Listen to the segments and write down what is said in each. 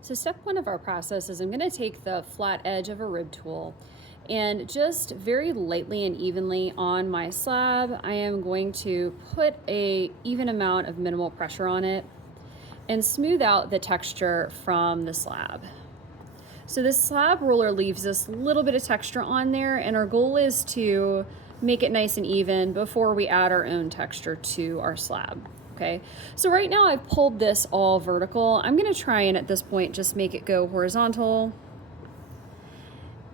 So step one of our process is I'm going to take the flat edge of a rib tool and just very lightly and evenly on my slab, I am going to put a even amount of minimal pressure on it and smooth out the texture from the slab. So this slab roller leaves this little bit of texture on there, and our goal is to make it nice and even before we add our own texture to our slab. Okay, so right now I've pulled this all vertical. I'm gonna try and at this point just make it go horizontal.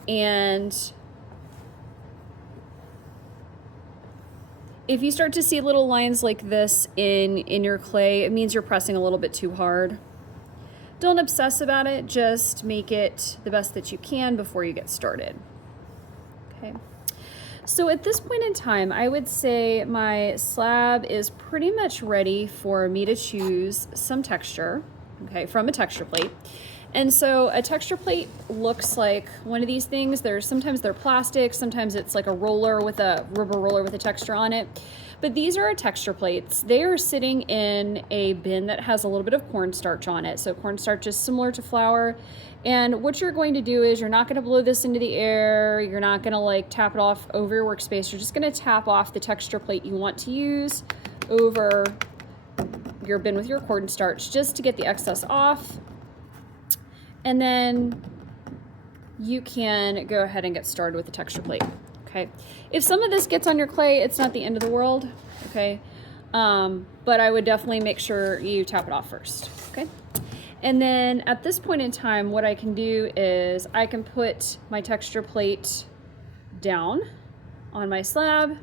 And if you start to see little lines like this in your clay, it means you're pressing a little bit too hard. Don't obsess about it, just make it the best that you can before you get started. Okay. So at this point in time, I would say my slab is pretty much ready for me to choose some texture, okay, from a texture plate. And so a texture plate looks like one of these things. Sometimes they're plastic, sometimes it's like a roller with a rubber roller with a texture on it. But these are our texture plates. They are sitting in a bin that has a little bit of cornstarch on it. So cornstarch is similar to flour. And what you're going to do is you're not going to blow this into the air. You're not going to like tap it off over your workspace. You're just going to tap off the texture plate you want to use over your bin with your cornstarch just to get the excess off. And then you can go ahead and get started with the texture plate. Okay. If some of this gets on your clay, it's not the end of the world. Okay. But I would definitely make sure you tap it off first. Okay. And then at this point in time, what I can do is I can put my texture plate down on my slab,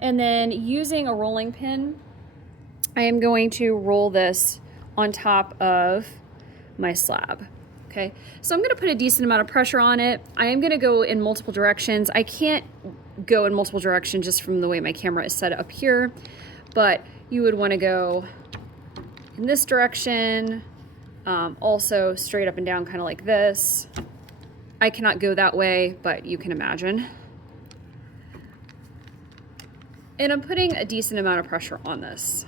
and then using a rolling pin, I am going to roll this on top of my slab. Okay, so I'm going to put a decent amount of pressure on it. I am going to go in multiple directions. I can't go in multiple directions just from the way my camera is set up here, but you would want to go in this direction, also straight up and down, kind of like this. I cannot go that way, but you can imagine. And I'm putting a decent amount of pressure on this.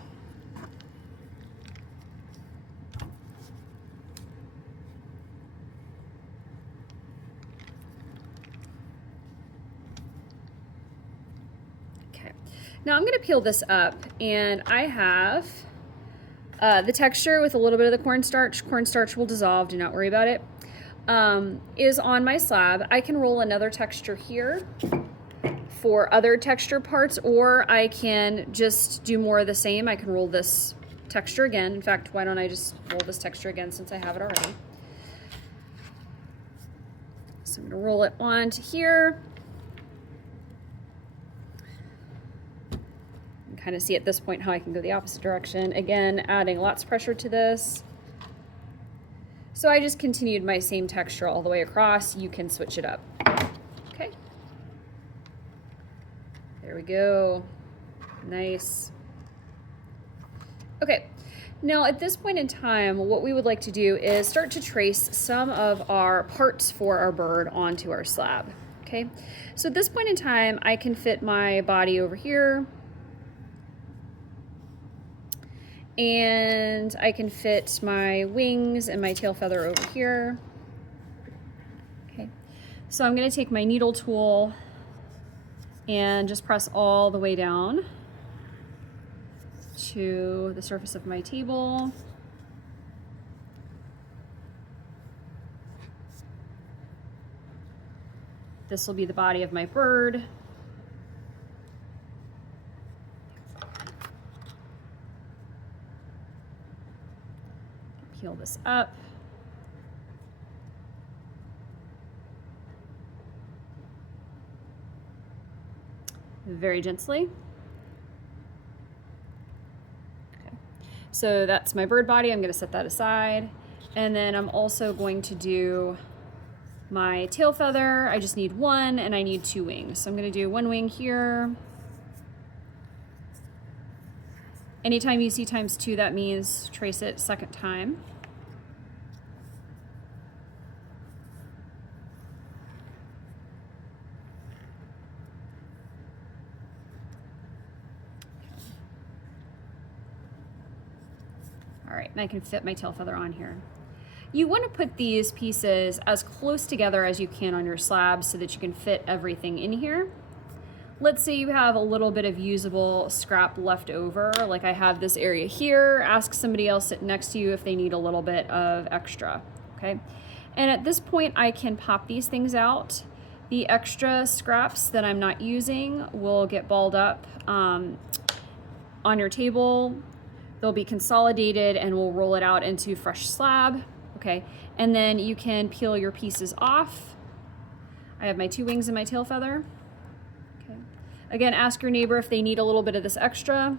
Now I'm going to peel this up, and I have the texture with a little bit of the cornstarch. Cornstarch will dissolve, do not worry about it. Is on my slab. I can roll another texture here for other texture parts, or I can just do more of the same. I can roll this texture again. In fact, why don't I just roll this texture again since I have it already. So I'm going to roll it onto here. Kind of see at this point how I can go the opposite direction. Again, adding lots of pressure to this. So I just continued my same texture all the way across. You can switch it up. Okay. There we go. Nice. Okay. Now at this point in time, what we would like to do is start to trace some of our parts for our bird onto our slab. Okay. So at this point in time, I can fit my body over here. And I can fit my wings and my tail feather over here. Okay, so I'm going to take my needle tool and just press all the way down to the surface of my table. This will be the body of my bird. Peel this up. Very gently. Okay. So that's my bird body. I'm going to set that aside. And then I'm also going to do my tail feather. I just need one, and I need two wings. So I'm going to do one wing here. Anytime you see ×2, that means trace it second time. All right, and I can fit my tail feather on here. You want to put these pieces as close together as you can on your slab so that you can fit everything in here. Let's say you have a little bit of usable scrap left over, like I have this area here. Ask somebody else sitting next to you if they need a little bit of extra, okay? And at this point, I can pop these things out. The extra scraps that I'm not using will get balled up on your table. They'll be consolidated and we'll roll it out into fresh slab. Okay, and then you can peel your pieces off. I have my 2 wings and my tail feather. Okay. Again, ask your neighbor if they need a little bit of this extra.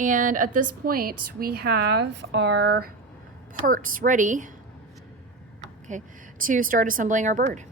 And at this point, we have our parts ready, okay, to start assembling our bird.